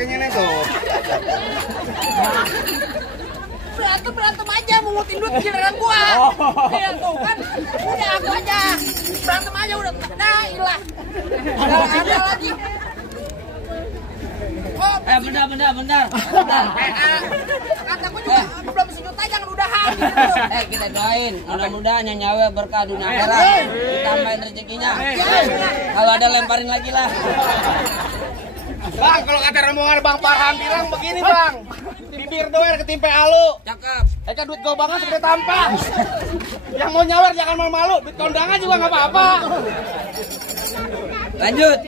pakainya nih tuh. Berantem aja mengutin duit giliran gua. Iya tuh kan. Udah aku aja. Berantem aja udah. Nah, ilah. Ada lagi. Oh, bentar. kata gua juga belum sejuta jangan udahan gitu. Kita doain mudah-mudahan nyawa berkah dunia akhirat, ditambahin rezekinya. Kalau ada lemparin lagi lah. Bang, kalau kata rombongan Bang Farhan bilang begini bang, bibir doer ketimpe alu. Cakep. Eka duit gobangan segede tampang. Yang mau nyawer jangan malu-malu, duit kondangan juga nggak apa-apa. Lanjut.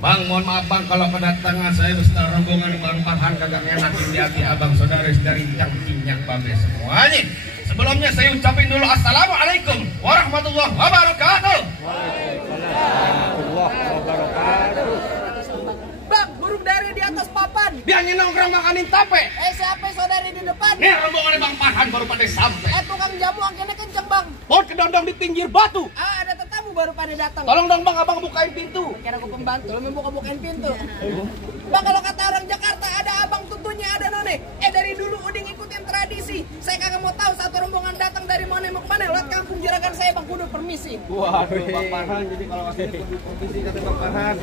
Bang, mohon maaf bang kalau kedatangan saya beserta rombongan Bang Farhan kagak enakin di hati abang saudara dari cang-cinyak babe semuanya. Sebelumnya saya ucapin dulu assalamualaikum warahmatullahi wabarakatuh. Bang, burung dari di atas papan. Biangin nongkrong makanin tape. Siapa saudari di depan? Nih rombongan Bang Farhan baru pada sampai. Tukang jamu anginnya kenceng bang. Pohon kedondong di pinggir batu. Ada tetamu baru pada datang. Tolong dong bang, abang bukain pintu. Kira aku pembantu, lo bukain pintu. Bang, kalau kata orang Jakarta ada abang tutunya ada none. Dari dulu uding ikutin tradisi. Saya kagak mau tahu satu rombongan datang dari mana mau kemana. Lewat kampung Juragan saya bang, kudu permisi. Waduh Bang Farhan, jadi kalau kasih kudu permisi kata Bang Farhan.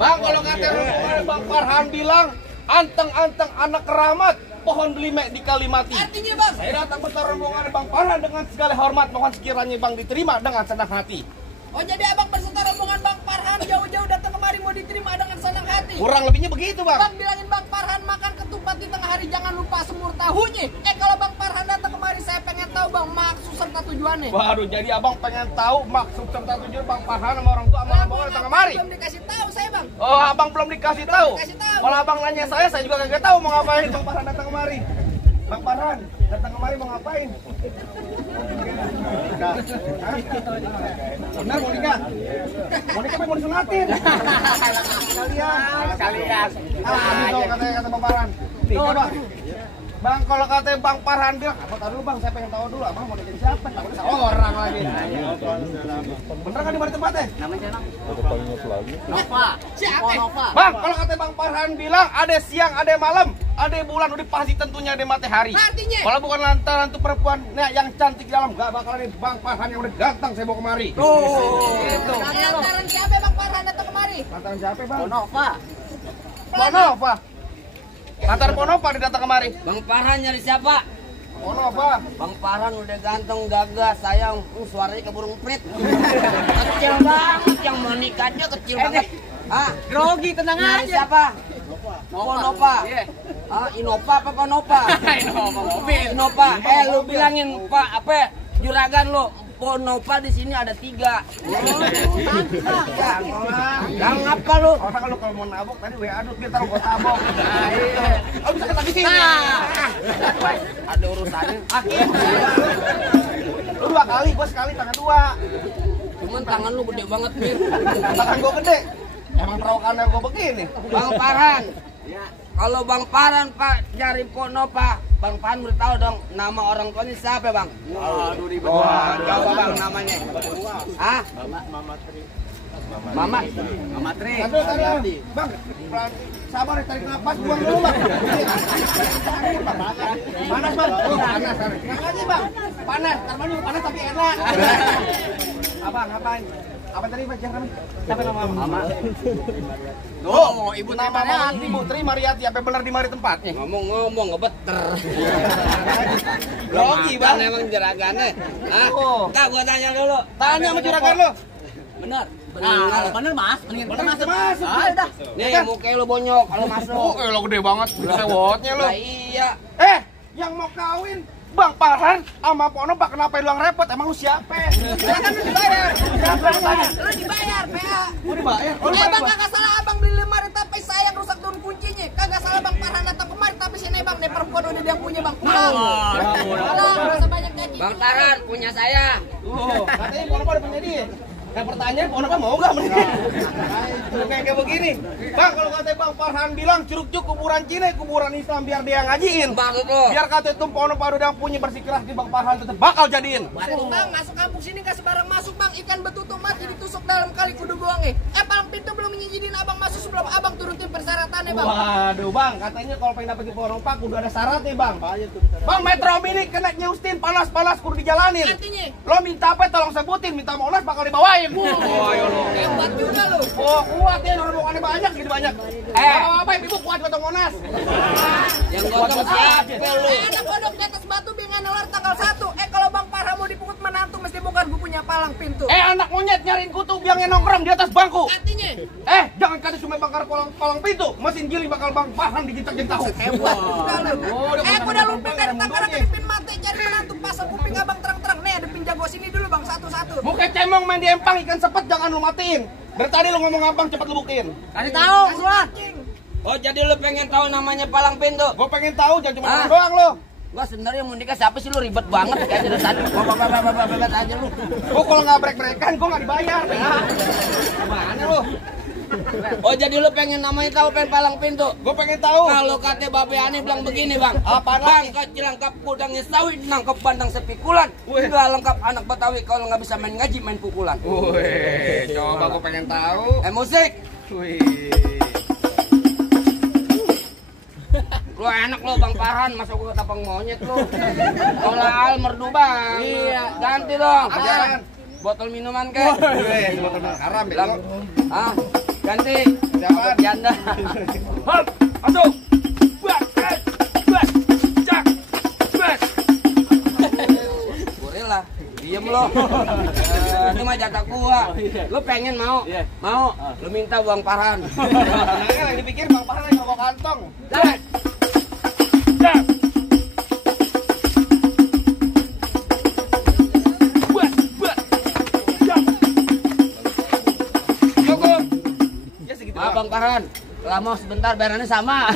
Bang, kalau kata rombongan Bang Farhan bilang anteng-anteng anak keramat, pohon belimek di Kalimati. Artinya bang, saya datang beserta rombongan Bang Farhan dengan segala hormat, mohon sekiranya bang diterima dengan senang hati. Oh jadi abang berserta rombongan Bang Farhan jauh-jauh datang kemari mau diterima dengan senang hati. Kurang lebihnya begitu bang. Bang bilangin Bang Farhan makan ketupat di tengah hari jangan lupa semur tahunya. Kalau Bang Farhan datang kemari saya pengen tahu bang maksud serta tujuannya. Waduh, jadi abang pengen tahu maksud serta tujuan Bang Farhan sama orang tua sama rombongan datang kemari. Belum dikasih tahu saya bang. Oh abang belum dikasih tahu. Kalau abang nanya saya juga kagak tahu mau ngapain Bang Farhan datang kemari. Bang Farhan datang kemari mau ngapain? Benar mau nikah? Mau nikah mau disunatin? Sekalian. Katanya kata Bang Farhan. Coba. Bang, kalau kata Bang Farhan bilang, apa tahu dulu bang, saya pengen tahu dulu, abang mau nikahin siapa? Takutnya seorang lagi. Bener kan di mana tempatnya? Namanya Nova. Siapa? Nova. Bang, kalau kata Bang Farhan bilang, ada siang, ada malam, ada bulan, udah pasti tentunya ada matahari. Artinya? Kalau bukan lantaran tuh perempuan yang cantik di dalam, gak bakal ada Bang Farhan yang udah datang saya bawa kemari. Itu. Lantaran siapa Bang Farhan datang kemari? Lantaran siapa bang? Nova. Nova. Lantaran Nova dia datang kemari. Bang Farhan nyari siapa? Nova. Bang Farhan udah ganteng, gagah, sayang, suaranya ke burung prit. Kecil banget, yang mau nikah aja kecil banget. Grogi tenang Nyari aja. siapa? Nova. Innova apa Nova? Innova. Lu bilangin Pak apa? Juragan lu. Nova di sini ada 3. Yang apa lu? Orang lu kalau mau nabok tadi WA aduk dia taruh gua tabok. Oh bisa ketemu di sini. Ada urusannya. Lu 2 kali, gua sekali tangan 2. Cuman tangan lu gede banget, Mir. Tangan gua gede. Emang perawakannya gua begini. Bang Farhan. Kalau Bang Farhan Pak cari Nova, Bang Farhan udah tahu dong nama orang tuanya siapa Bang? Aduh ribet. Coba Bang namanya. Mama Tri. Bang, sabar tarik nafas buang dulu bang. Panas bang. Panas. Tenang aja bang. Panas. Panas tapi enak. Abang ngapain? Apa tadi pacar kami? Siapa nama mama? Oh, Ibu Nama mama Ibu Tri Mariati, apa benar di mari tempat? Ngomong-ngomong ngebeter. Grogi bang. Emang juragannya. Hah? Oh. Kak, gua tanya dulu. Tanya sama juragan lo. Bener. Bener mas, mendingan kita masuk. Masuk. Udah. Nih, muka lu bonyok kalau masuk. Oh, lo gede banget. Sewotnya lo. Lah iya. Yang mau kawin Bang Farhan sama Pono Pak, kenapa lu yang repot? Emang lu siapa? Ya kan lu dibayar. Siapa yang tanya? Lu dibayar, PA. Mau dibayar? Oh, Bang kagak salah abang beli lemari tapi saya yang rusak daun kuncinya. Kagak salah Bang Farhan datang kemari tapi sini Bang, nih perempuan udah dia punya Bang. Pulang. Pulang, usah banyak gaji. Bang Taran punya saya. Katanya Pono udah punya dia. Yang pertanyaan Pono mau gak? Kayak begini. Bang, kalau katanya Bang Farhan bilang curug-curug kuburan Cina, kuburan Islam biar dia yang ngajiin. Maksud lu? Biar kata itu Pono udah punya bersikeras di Bang Farhan tetap bakal jadiin. Bang, masuk kampung sini gak sebarang masuk Bang. Ikan betutu mati ditusuk dalam kali kudu buangnya. Palang pintu belum nyijinin abang masuk sebelum abang turutin persyaratannya Bang. Waduh Bang, katanya kalau pengen dapetin penumpang kudu ada syaratnya Bang. Bang, Metro Mini kena nyustin panas-panas kudu dijalanin. Artinya? Lo minta apa tolong sebutin, minta monas bakal dibawain. Hebat juga lu. Oh kuat ya, rombongannya banyak gitu banyak. Apa ibu kuat gotong monas? Yang gotong siapa lu? Anak kodok di atas batu bingan ular tanggal 1. Kalau Bang Farhan mau dipukul menantu mesti bukan gue punya palang pintu. Anak monyet nyariin kutu biangnya nongkrong di atas bangku. Artinya? Jangan kata cuma bakar palang pintu, mesin giling bakal Bang Farhan dijentak-jentak. Hebat juga lu. Udah lupa dari tangkara kedipin mati cari menantu pasang kuping abang terang-terang. Nih adepin jago sini dulu Bang satu-satu. Muka cemong main di empang ikan sepet jangan lu matiin. Dari tadi lu ngomong abang cepet lu buktiin. Kasih tahu, keluar. Oh, jadi lu pengen tahu namanya palang pintu? Gue pengen tahu jangan cuma ngomong doang lo. Gua sebenarnya mau nikah siapa sih lu ribet banget kayak dari tadi. Bapak aja lu. Gue kalau nggak break-breakan gue nggak dibayar. Gimana lu? Oh, jadi lu pengen namanya tahu pengen palang pintu? Gue pengen tahu. Kalau kata Babe Ani bilang begini, Bang. Apaan Bang, cilangkap kudangnya sawit, nangkep bandang sepikulan. Udah lengkap anak Betawi kalau nggak bisa main ngaji, main pukulan. Wih, coba gue pengen tahu. Musik. Wih. Lu enak lo Bang Farhan, masuk ke tapang monyet lu. Tolal merdu Bang. Iya. Ganti dong. Apaan? Botol minuman ke? Wih, botol haram bilang. Ganti. Siapa? Janda. Hop, masuk. Buat, cak, buat. Gorila. Diem lo. Ini mah jatah gua. Lu pengen mau? Mau. Lu minta Bang Farhan. Nah, yang dipikir Bang Farhan lagi bawa kantong. Bang Farhan, lama sebentar bayarannya sama.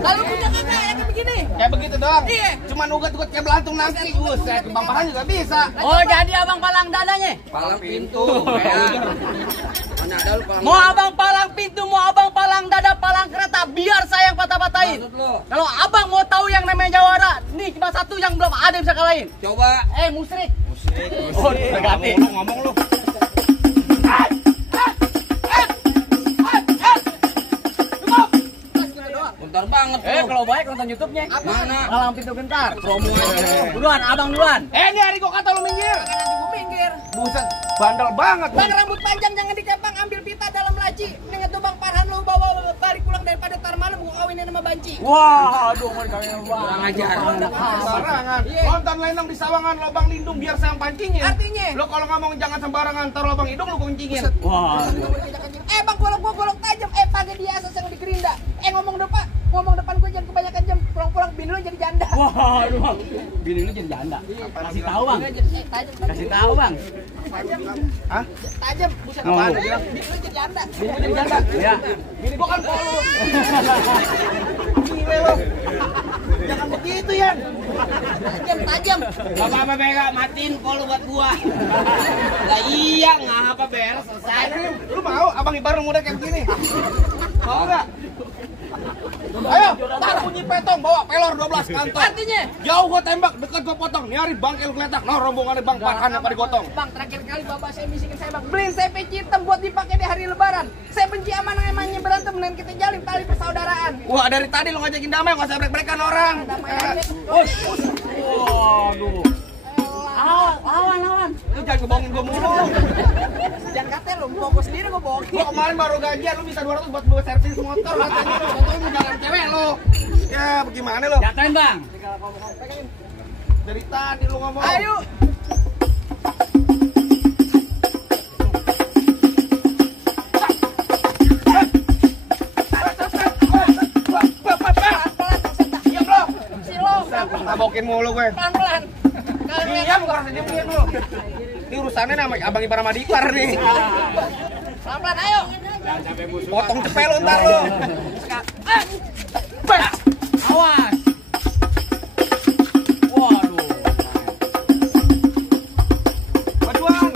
Lalu punya kakak yang kayak begini. Kayak begitu doang. Iya. Cuman ugat-ugat kayak belantung nanti. Buset, Bang Farhan juga bisa. Oh, jadi abang palang dadanya? Palang pintu. Mana ada lu palang? Mau abang palang pintu, mau abang palang dada, palang kereta, biar saya yang patah-patahin. Maksud lu? Kalau abang mau tahu yang namanya jawara, nih cuma satu yang belum ada yang bisa kalahin. Coba. Musrik. Oh, ganti. Ngomong lu. Bentar banget lu. Kalau baik nonton YouTube-nya. Mana? Palang pintu gentar. Promo aja. Duluan, abang duluan. Ini hari gua kata lu minggir. Nanti gue minggir. Buset, bandel banget. Bang rambut panjang jangan dikepang, ambil pita dalam laci. Dengan tuh Bang Farhan lu bawa balik pulang daripada tar malam gua kawinin sama banci. Wah, aduh mau dikawinin Kurang ajar. Sembarangan. Nonton lenong di sawangan lubang lindung biar saya yang pancingin. Artinya? Lo kalau ngomong jangan sembarangan taruh lubang hidung lu kencingin. Wah. Bang golok tajam. Pakai dia asas yang digerinda. Ngomong depan gue jangan kebanyakan jam. Pulang-pulang bini lu jadi janda. Wah, aduh. Bini lu jadi janda. Kasih tahu, Bang. Tajam. Kasih tahu, Bang. Hah? Tajam. Buset Oh. apaan lu bilang? Bini lu jadi janda. Bini gua jadi janda. Ya. Bini gua kan polo. Gile lo. Jangan begitu ya. Tajam. Gak apa-apa Bega, matiin polo buat gua. Lah iya, ngapa beres selesai. Lu mau abang ibar muda kayak begini? Mau nggak? Ayo, tar bunyi petong bawa pelor 12 kantong. Artinya? Jauh gua tembak, dekat gua potong. Nih hari bangkel geletak. Nah, rombongannya Bang Farhan yang pada digotong. Bang, terakhir kali bapak saya bisikin saya bang, beliin saya peci hitam buat dipakai di hari lebaran. Saya benci aman emangnya berantem dan kita jalin tali persaudaraan. Wah, dari tadi lu ngajakin damai, nggak usah brek-brekan orang. Damai aja. Waduh. Awan. Lu jangan ngebohongin gua mulu. Jangan katanya lu, mau gua sendiri gua bohongin. Gua kemarin baru gajian, lu bisa 200 buat gua servis motor katanya lu. Contohnya lu jalan cewek lu. Ya, bagaimana lu? Jatuhin bang. Dari tadi lu ngomong. Ayo. Tabokin mulu gue. Pelan-pelan. Iya, bukan rasanya diam lu. Ini urusannya sama Abang Ipar sama Dipar nih. Pelan-pelan ayo. Potong cepel lu ntar lu. Awas. Waduh. Majuan.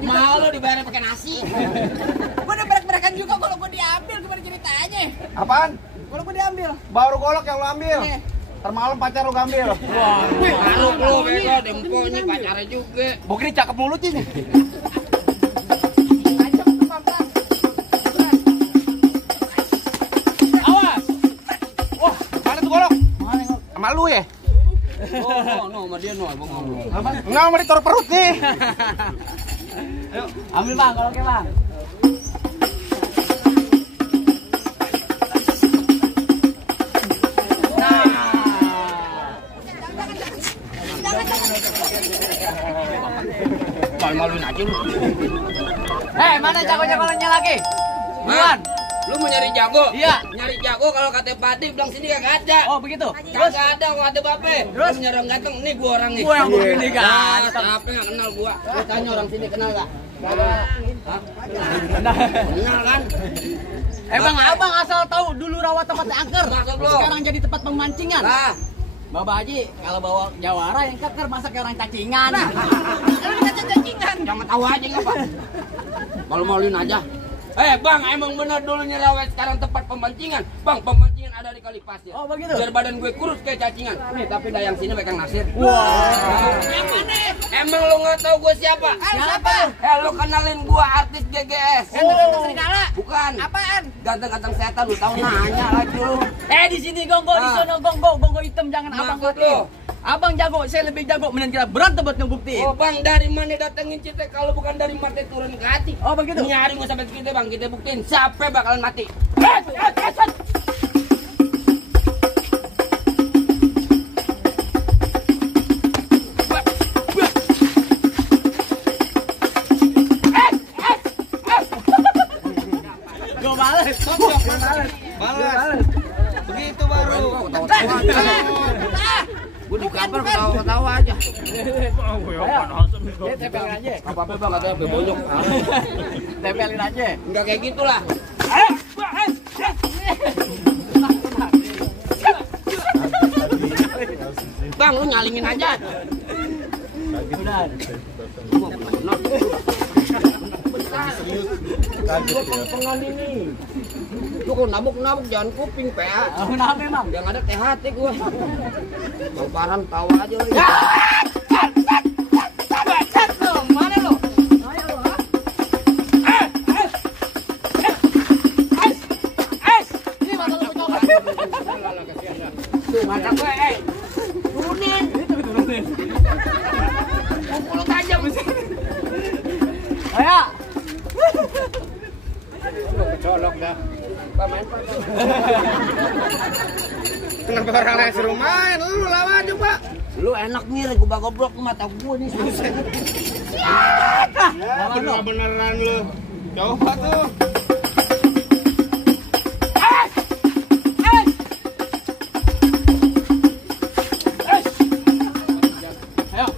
Mau lo dibayar pakai nasi. Gua udah berak-berakan juga kalau gua diambil, gimana ceritanya? Apaan? Kalau gua diambil. Baru golok yang lu ambil. Iya. Termalam pacar lu ambil. Lalu lo bego dempo ini pacarnya juga. Bokir cakep mulu Cing. Aja pelan-pelan. Awas. Wah, mana tuh golok? Sama lu ya? No, sama dia no, abang ngomong. Enggak, mau ditaruh perut nih. Ambil bang, kalau oke bang. Malu-maluin aja lu. Mana jago-jagoannya lagi? Buruan. Lu mau nyari jago? Iya. Nyari jago kalau kata Pati bilang sini kagak ada. Oh begitu. Kagak ada kalau kata Bape. Terus nyari orang ganteng, nih gua orang nih. Gua yang begini kan. Siapa nggak kenal gua? Lu tanya orang sini kenal gak? Hah? Kenal kan? Emang abang asal tahu dulu rawa tempat angker. Maksud lu? Sekarang jadi tempat pemancingan. Lah, Bapak Haji, kalau bawa jawara yang keker masa kayak orang cacingan. Lu dikata cacingan. jangan tahu aja nggak Pak? Malu-maluin aja. Bang, emang bener dulu nyerawet sekarang tempat pemancingan. Bang, pemancingan ada di kali pasir. Oh begitu. Biar badan gue kurus kayak cacingan. Nih, tapi dayang sini Kang Nasir. Wah. Yang mana? Emang lu nggak tahu gue siapa? Siapa? Lu kenalin gua artis GGS. Yang ganteng serigala. Bukan. Apaan? Ganteng-ganteng setan lu tahu nanya lagi lu. Di sini gonggo, di sono gonggo hitam jangan abang Maksud pakai. lu? Abang jago, saya lebih jago. Mending kita berantem buat ngebuktiin. Oh bang, dari mana datengin kita kalau bukan dari mati turun ke hati? Oh begitu. Nyari nggak sampai kita bang, kita buktiin siapa bakalan mati. Gue bales. Balas. Begitu baru. Gue di kamar ketawa-ketawa aja. Tempelin aja. Apa-apa bang, katanya bebonyok. Tempelin aja. Enggak kayak gitulah. Bang, lu nyalingin aja. Udah. Lu kok nabuk-nabuk jangan kuping, PA. Kenapa emang? Yang ada teh hati gua. Bang Farhan tawa aja lagi. Mana lo? Ini mata lu coba. Tuh, mata gue, turunin. Turunin. Mulut tajam. Ayo. Kecolok dah. Main Pak. Kenapa orang lain suruh main? Lu lawan coba. Lu enak nih, gua goblok mata gua nih. Beneran lu. Coba tuh. Ayo.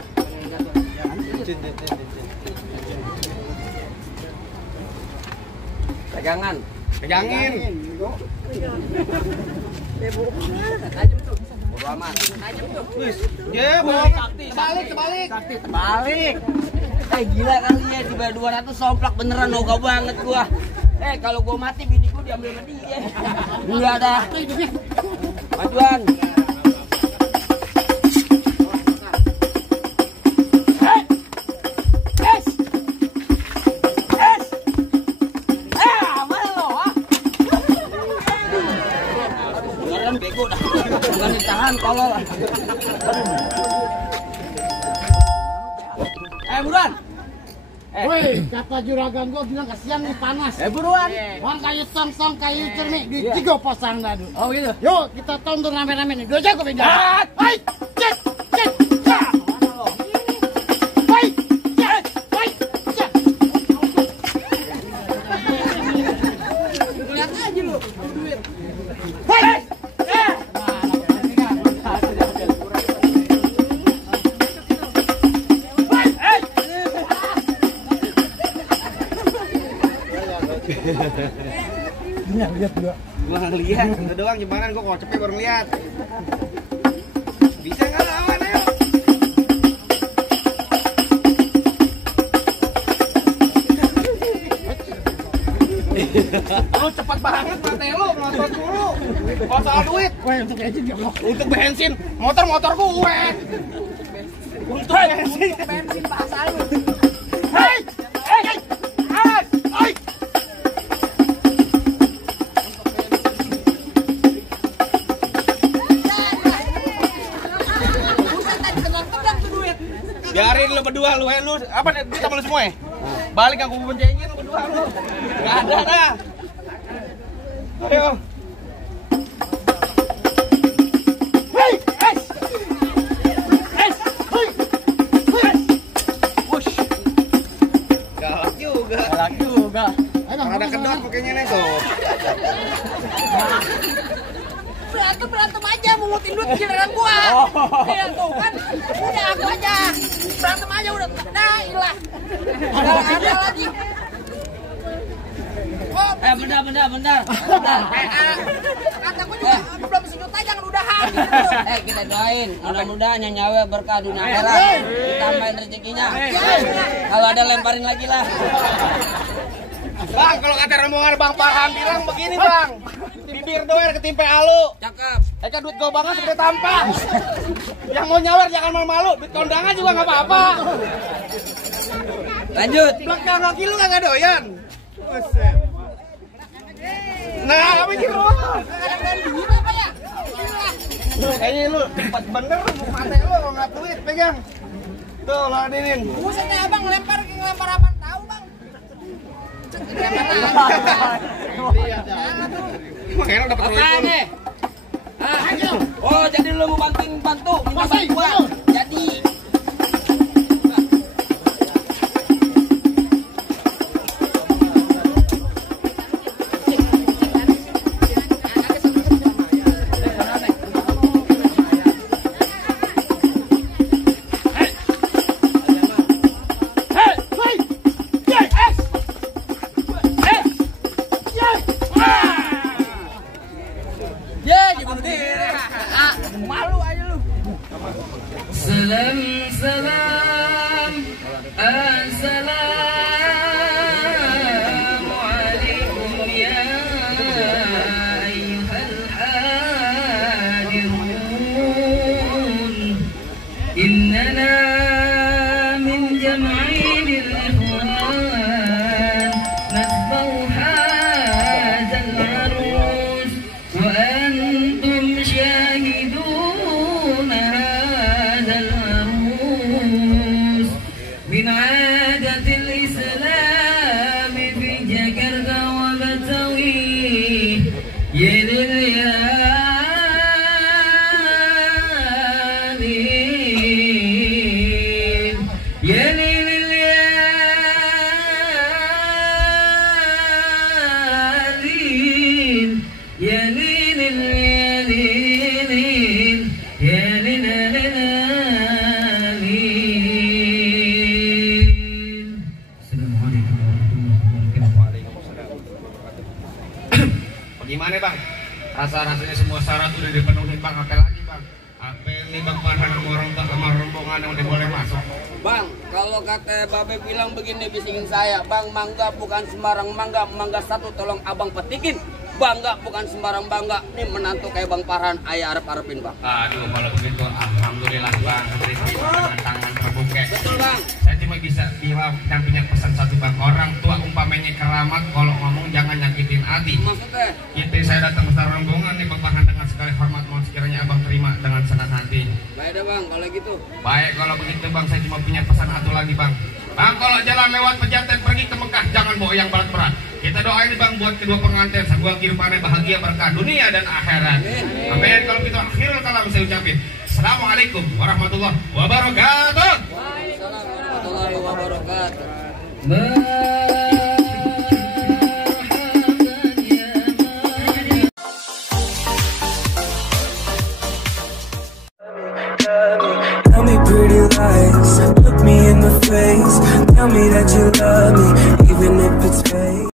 Pegangan. Pegangin. Bodo amat. Ya, Kebalik. Terbalik. Gila kali ya, di bawah 200 somplak beneran noga banget gua. Kalau gua mati bini gua diambil sama dia. Enggak ada. Majuan. Buruan. Woi, kata juragan gua bilang kasihan nih panas. Buruan. Orang kayu tong kayu cernik di 3 pasang dadu. Oh gitu. Yuk kita tonton rame-rame nih. 2 jago beda. Hai, cek, cek, cek. Hai, cek, hai, cek. Lihat aja lu, duit. Hai. Lihat gua. Gua nggak lihat, udah doang gimana? Gua kalau cepet baru lihat. Bisa nggak lawan ayo? Lu cepat banget mati lu, ngotot mulu. Kalau soal duit, Untuk bensin ya, Bro. untuk bensin, motor gue. Untuk bensin. Bensin bahasa lu. Hai. Hai. Hai. Hai. Buset tadi tenang-tenang tuh duit. Biarin lu berdua lu apa kita lu semua ya? Balik aku boncengin lu berdua lu. Enggak ada dah. Ayo. Hai. Hai. Hai. Hai. Hai. Wush. Galak juga. Galak juga. Ada kedok kayaknya nih tuh. Berantem aja mungutin duit giliran gua. Iya tuh kan. Udah aku aja. Berantem aja udah. Nah, ilah. Ada lagi. Oh, Bentar. kata gua juga belum sejuta jangan udahan. Kita doain, mudah-mudahan yang nyawa berkah dunia akhirat, ditambahin rezekinya. Kalau ada lemparin lagi lah. Bang, kalau kata rombongan Bang Farhan bilang begini, Bang. Bibir doer ketimpe alu. Cakep. Eka duit gua banget segede tampang. Yang mau nyawer jangan malu-malu, duit kondangan juga enggak apa-apa. Lanjut. Belakang kaki lu kagak doyan. Buset. Nah, apa ini lu? Ada duit apa ya? Kayaknya lu cepat bener mate lu kalau enggak duit pegang. Tuh, ladenin. Buset deh abang ngelempar apa tahu bang? Makanya dapat duit. Apaan nih? Oh, jadi lu mau bantu minta bantuan. Jadi Malu aja lu. salam assalamualaikum ya ayyuhal hadirun innana min jam'il ikhwan nasbahu hadzal arus wa antum syahidun hadzal arus min adatil islam fi Jakarta wa Betawi yadil Gimana Bang? Rasa-rasanya semua syarat udah dipenuhi Bang, apa lagi Bang? Apa ini Bang Farhan sama rombongan yang udah boleh masuk? Bang, kalau kata Babe bilang begini bisingin saya, Bang, mangga bukan sembarang mangga, mangga satu tolong abang petikin. Bangga bukan sembarang bangga, ini menantu kayak Bang Farhan, ayah arep-arepin Bang. Aduh, kalau begitu alhamdulillah Bang, dengan tangan terbuka. Betul Bang. Saya cuma bisa punya pesan satu bang. Orang tua umpamanya keramat, kalau ngomong jangan nyakitin hati. Maksudnya? Kita saya datang ke rombongan nih Bapak dengan segala hormat, mohon sekiranya abang terima dengan senang hati. Baik dah bang, kalau gitu. Baik kalau begitu bang, saya cuma punya pesan satu lagi bang. Bang, kalau jalan lewat pejantan pergi ke Mekah, jangan bawa yang berat-berat. Kita doain bang buat kedua pengantin, sebuah kehidupan bahagia berkah dunia dan akhirat. Amin. Kalau gitu akhirul kalam saya ucapin. Assalamualaikum warahmatullahi wabarakatuh. Waalaikumsalam warahmatullahi wabarakatuh.